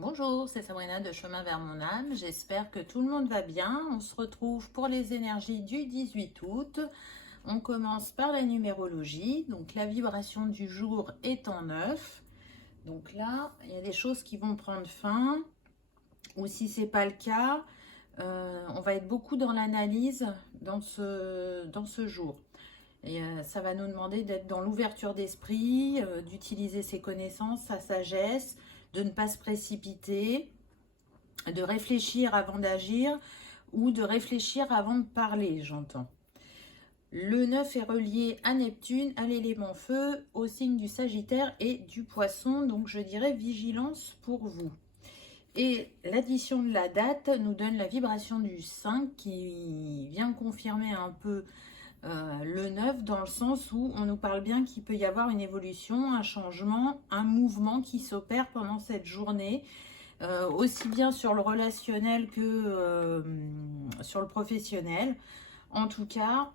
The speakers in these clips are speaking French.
Bonjour, c'est Sabrina de Chemin vers mon âme. J'espère que tout le monde va bien. On se retrouve pour les énergies du 18 août. On commence par la numérologie. Donc la vibration du jour est en 9. Donc là, il y a des choses qui vont prendre fin. Ou si ce n'est pas le cas, on va être beaucoup dans l'analyse dans ce jour. Et ça va nous demander d'être dans l'ouverture d'esprit, d'utiliser ses connaissances, sa sagesse, de ne pas se précipiter, de réfléchir avant d'agir ou de réfléchir avant de parler, j'entends. Le 9 est relié à Neptune, à l'élément feu, au signe du Sagittaire et du Poisson, donc je dirais vigilance pour vous. Et l'addition de la date nous donne la vibration du 5 qui vient confirmer un peu le 9 dans le sens où on nous parle bien qu'il peut y avoir une évolution, un changement, un mouvement qui s'opère pendant cette journée, aussi bien sur le relationnel que sur le professionnel. En tout cas,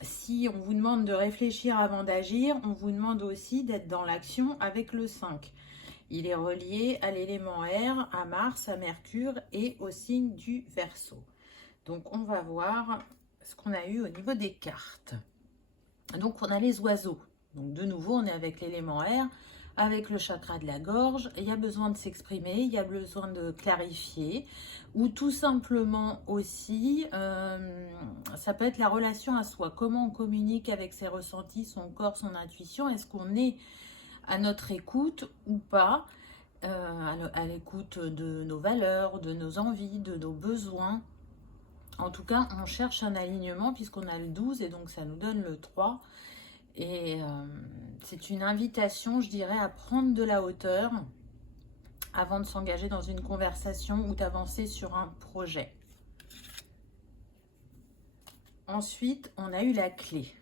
si on vous demande de réfléchir avant d'agir, on vous demande aussi d'être dans l'action avec le 5. Il est relié à l'élément air, à Mars, à Mercure et au signe du Verseau. Donc on va voir ce qu'on a eu au niveau des cartes. Donc on a les oiseaux. Donc de nouveau on est avec l'élément air, avec le chakra de la gorge. Il y a besoin de s'exprimer, il y a besoin de clarifier. Ou tout simplement aussi, ça peut être la relation à soi. Comment on communique avec ses ressentis, son corps, son intuition. Est-ce qu'on est à notre écoute ou pas, à l'écoute de nos valeurs, de nos envies, de nos besoins. En tout cas, on cherche un alignement puisqu'on a le 12 et donc ça nous donne le 3. Et c'est une invitation, je dirais, à prendre de la hauteur avant de s'engager dans une conversation ou d'avancer sur un projet. Ensuite, on a eu la clé.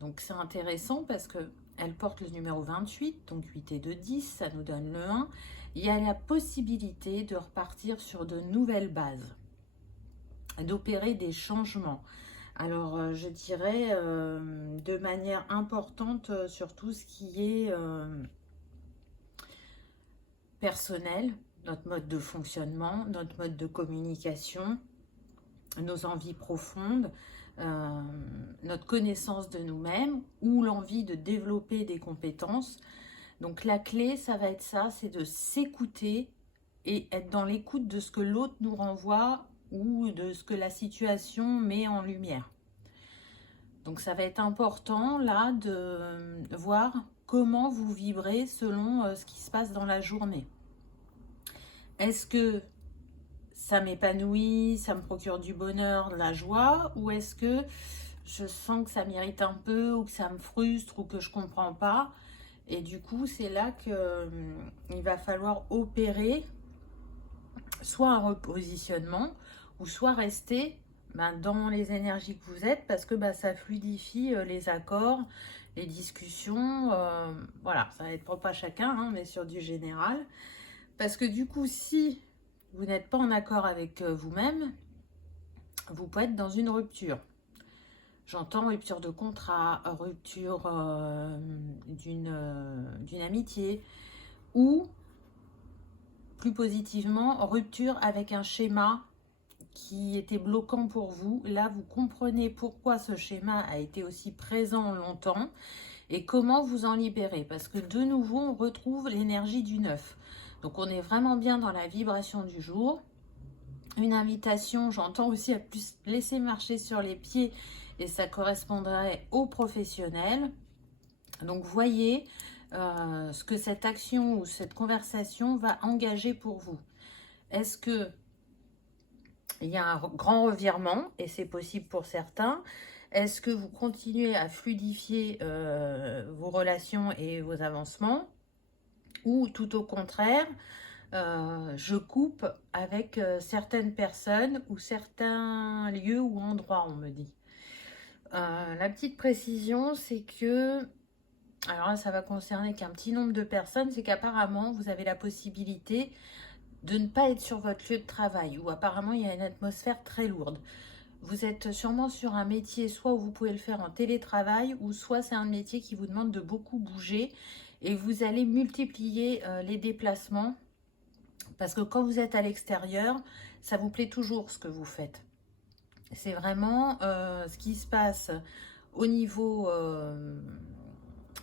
Donc c'est intéressant parce que elle porte le numéro 28, donc 8 et 2, 10, ça nous donne le 1. Il y a la possibilité de repartir sur de nouvelles bases, d'opérer des changements. Alors, je dirais de manière importante sur tout ce qui est personnel, notre mode de fonctionnement, notre mode de communication, nos envies profondes, notre connaissance de nous-mêmes ou l'envie de développer des compétences. Donc la clé, ça va être ça, c'est de s'écouter et être dans l'écoute de ce que l'autre nous renvoie ou de ce que la situation met en lumière. Donc ça va être important là de voir comment vous vibrez selon ce qui se passe dans la journée. Est-ce que ça m'épanouit, ça me procure du bonheur, de la joie, ou est-ce que je sens que ça m'irrite un peu ou que ça me frustre ou que je comprends pas? Et du coup, c'est là qu'il va falloir opérer soit un repositionnement ou soit rester dans les énergies que vous êtes parce que ça fluidifie les accords, les discussions. Voilà, ça va être propre à chacun, hein, mais sur du général. Parce que du coup, si vous n'êtes pas en accord avec vous-même, vous pouvez être dans une rupture. J'entends rupture de contrat, rupture d'une amitié ou, plus positivement, rupture avec un schéma qui était bloquant pour vous. Là, vous comprenez pourquoi ce schéma a été aussi présent longtemps et comment vous en libérer. Parce que de nouveau, on retrouve l'énergie du 9. Donc, on est vraiment bien dans la vibration du jour. Une invitation, j'entends aussi à plus laisser marcher sur les pieds et ça correspondrait aux professionnels. Donc, voyez ce que cette action ou cette conversation va engager pour vous. Est-ce que il y a un grand revirement et c'est possible pour certains? Est-ce que vous continuez à fluidifier vos relations et vos avancements? Ou tout au contraire, je coupe avec certaines personnes ou certains lieux ou endroits, on me dit. La petite précision, c'est que, alors là, ça va concerner qu'un petit nombre de personnes, c'est qu'apparemment, vous avez la possibilité de ne pas être sur votre lieu de travail, où apparemment, il y a une atmosphère très lourde. Vous êtes sûrement sur un métier, soit où vous pouvez le faire en télétravail, ou soit c'est un métier qui vous demande de beaucoup bouger, et vous allez multiplier les déplacements Parce que quand vous êtes à l'extérieur, ça vous plaît toujours ce que vous faites. C'est vraiment ce qui se passe au niveau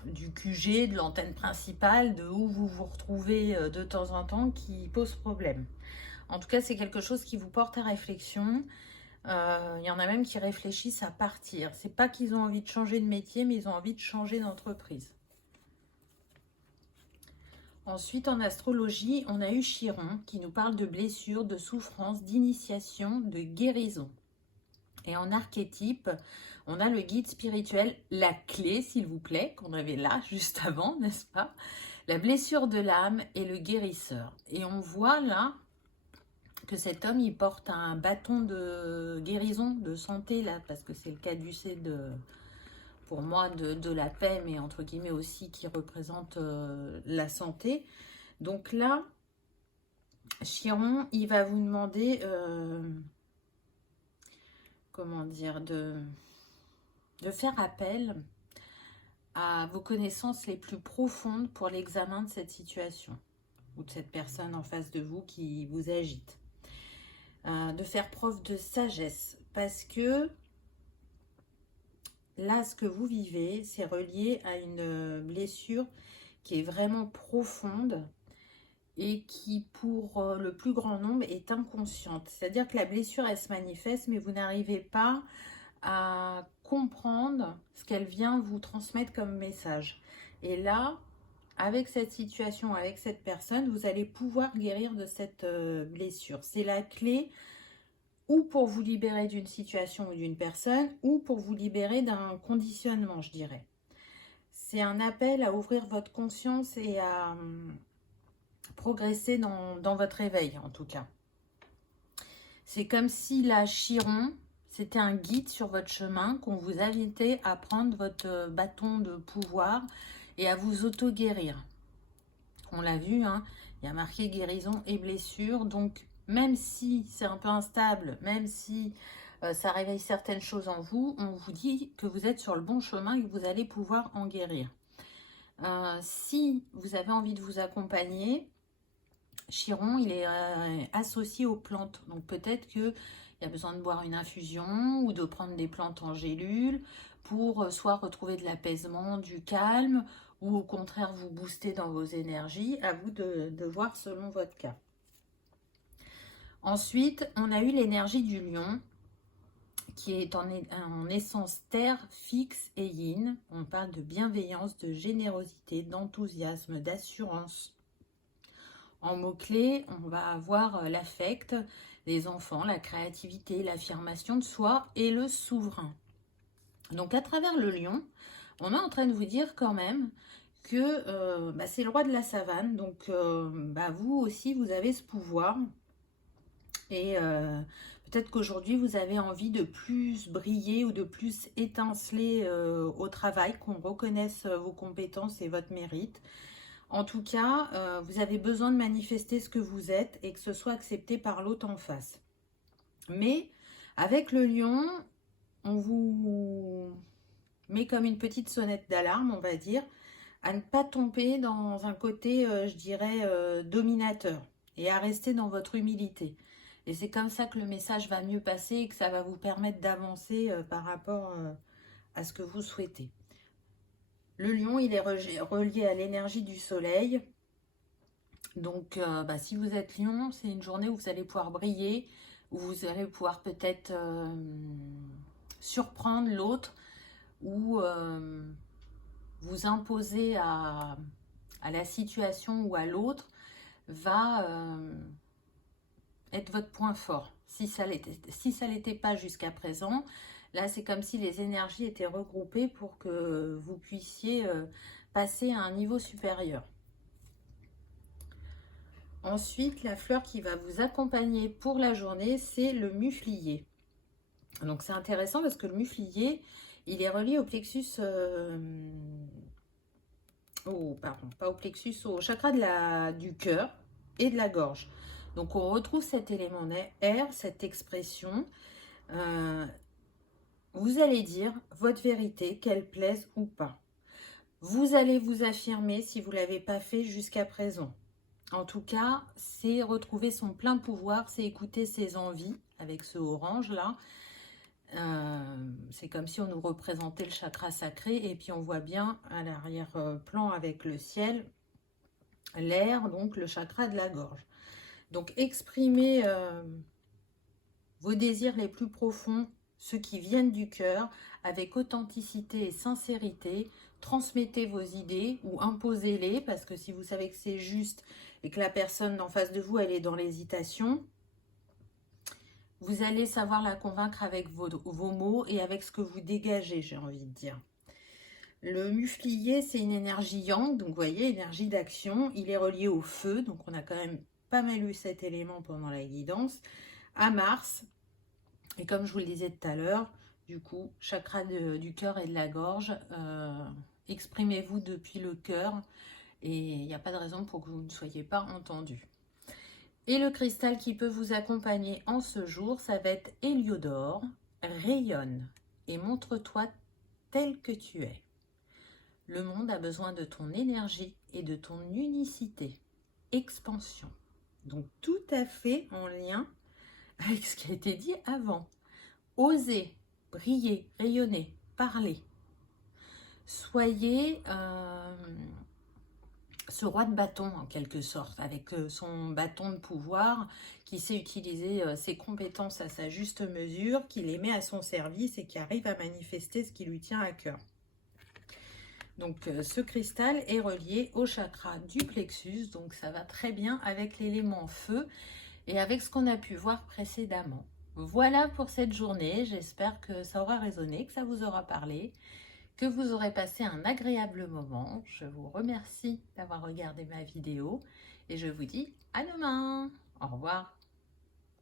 du QG, de l'antenne principale, de où vous vous retrouvez de temps en temps, qui pose problème. En tout cas, c'est quelque chose qui vous porte à réflexion. Il y en a même qui réfléchissent à partir. C'est pas qu'ils ont envie de changer de métier, mais ils ont envie de changer d'entreprise. Ensuite, en astrologie, on a eu Chiron qui nous parle de blessures, de souffrances, d'initiation, de guérison. Et en archétype, on a le guide spirituel, la clé, s'il vous plaît, qu'on avait là juste avant, n'est-ce pas? La blessure de l'âme et le guérisseur. Et on voit là que cet homme, il porte un bâton de guérison, de santé, là, parce que c'est le caducée pour moi, de la paix, mais entre guillemets aussi qui représente la santé. Donc là, Chiron, il va vous demander, comment dire, de faire appel à vos connaissances les plus profondes pour l'examen de cette situation ou de cette personne en face de vous qui vous agite. De faire preuve de sagesse parce que là, ce que vous vivez, c'est relié à une blessure qui est vraiment profonde et qui, pour le plus grand nombre, est inconsciente. C'est-à-dire que la blessure, elle se manifeste, mais vous n'arrivez pas à comprendre ce qu'elle vient vous transmettre comme message. Et là, avec cette situation, avec cette personne, vous allez pouvoir guérir de cette blessure. C'est la clé ou pour vous libérer d'une situation ou d'une personne, ou pour vous libérer d'un conditionnement, je dirais. C'est un appel à ouvrir votre conscience et à progresser dans votre éveil, en tout cas. C'est comme si la Chiron, c'était un guide sur votre chemin, qu'on vous invitait à prendre votre bâton de pouvoir et à vous auto-guérir. On l'a vu, hein, il y a marqué guérison et blessure, donc même si c'est un peu instable, même si ça réveille certaines choses en vous, on vous dit que vous êtes sur le bon chemin et que vous allez pouvoir en guérir. Si vous avez envie de vous accompagner, Chiron, il est associé aux plantes. Donc peut-être qu'il y a besoin de boire une infusion ou de prendre des plantes en gélule pour soit retrouver de l'apaisement, du calme, ou au contraire vous booster dans vos énergies. À vous de voir selon votre cas. Ensuite, on a eu l'énergie du lion, qui est en essence terre, fixe et yin. On parle de bienveillance, de générosité, d'enthousiasme, d'assurance. En mots-clés, on va avoir l'affect, les enfants, la créativité, l'affirmation de soi et le souverain. Donc à travers le lion, on est en train de vous dire quand même que c'est le roi de la savane. Donc vous aussi, vous avez ce pouvoir. Et peut-être qu'aujourd'hui, vous avez envie de plus briller ou de plus étinceler au travail, qu'on reconnaisse vos compétences et votre mérite. En tout cas, vous avez besoin de manifester ce que vous êtes et que ce soit accepté par l'autre en face. Mais avec le lion, on vous met comme une petite sonnette d'alarme, on va dire, à ne pas tomber dans un côté, je dirais, dominateur et à rester dans votre humilité. Et c'est comme ça que le message va mieux passer et que ça va vous permettre d'avancer par rapport à ce que vous souhaitez. Le lion, il est relié à l'énergie du soleil. Donc, si vous êtes lion, c'est une journée où vous allez pouvoir briller, où vous allez pouvoir peut-être surprendre l'autre, ou vous imposer à la situation ou à l'autre, va être votre point fort. Si ça l'était pas jusqu'à présent, là, c'est comme si les énergies étaient regroupées pour que vous puissiez passer à un niveau supérieur. Ensuite, la fleur qui va vous accompagner pour la journée, c'est le muflier. Donc, c'est intéressant parce que le muflier, il est relié au plexus... pas au plexus, au chakra du cœur et de la gorge. Donc, on retrouve cet élément air, cette expression. Vous allez dire votre vérité, qu'elle plaise ou pas. Vous allez vous affirmer si vous ne l'avez pas fait jusqu'à présent. En tout cas, c'est retrouver son plein pouvoir, c'est écouter ses envies avec ce orange là. C'est comme si on nous représentait le chakra sacré et puis on voit bien à l'arrière-plan avec le ciel, l'air, donc le chakra de la gorge. Donc exprimez vos désirs les plus profonds, ceux qui viennent du cœur, avec authenticité et sincérité. Transmettez vos idées ou imposez-les, parce que si vous savez que c'est juste et que la personne en face de vous, elle est dans l'hésitation, vous allez savoir la convaincre avec vos mots et avec ce que vous dégagez, j'ai envie de dire. Le muflier, c'est une énergie yang, donc vous voyez, énergie d'action. Il est relié au feu, donc on a quand même pas mal eu cet élément pendant la guidance. À Mars, et comme je vous le disais tout à l'heure, du coup, chakra du cœur et de la gorge, exprimez-vous depuis le cœur et il n'y a pas de raison pour que vous ne soyez pas entendu. Et le cristal qui peut vous accompagner en ce jour, ça va être Héliodore. Rayonne et montre-toi tel que tu es. Le monde a besoin de ton énergie et de ton unicité. Expansion. Donc tout à fait en lien avec ce qui a été dit avant. Osez, briller, rayonner, parler. Soyez ce roi de bâton en quelque sorte, avec son bâton de pouvoir, qui sait utiliser ses compétences à sa juste mesure, qui les met à son service et qui arrive à manifester ce qui lui tient à cœur. Donc ce cristal est relié au chakra du plexus, donc ça va très bien avec l'élément feu et avec ce qu'on a pu voir précédemment. Voilà pour cette journée, j'espère que ça aura résonné, que ça vous aura parlé, que vous aurez passé un agréable moment. Je vous remercie d'avoir regardé ma vidéo et je vous dis à demain. Au revoir.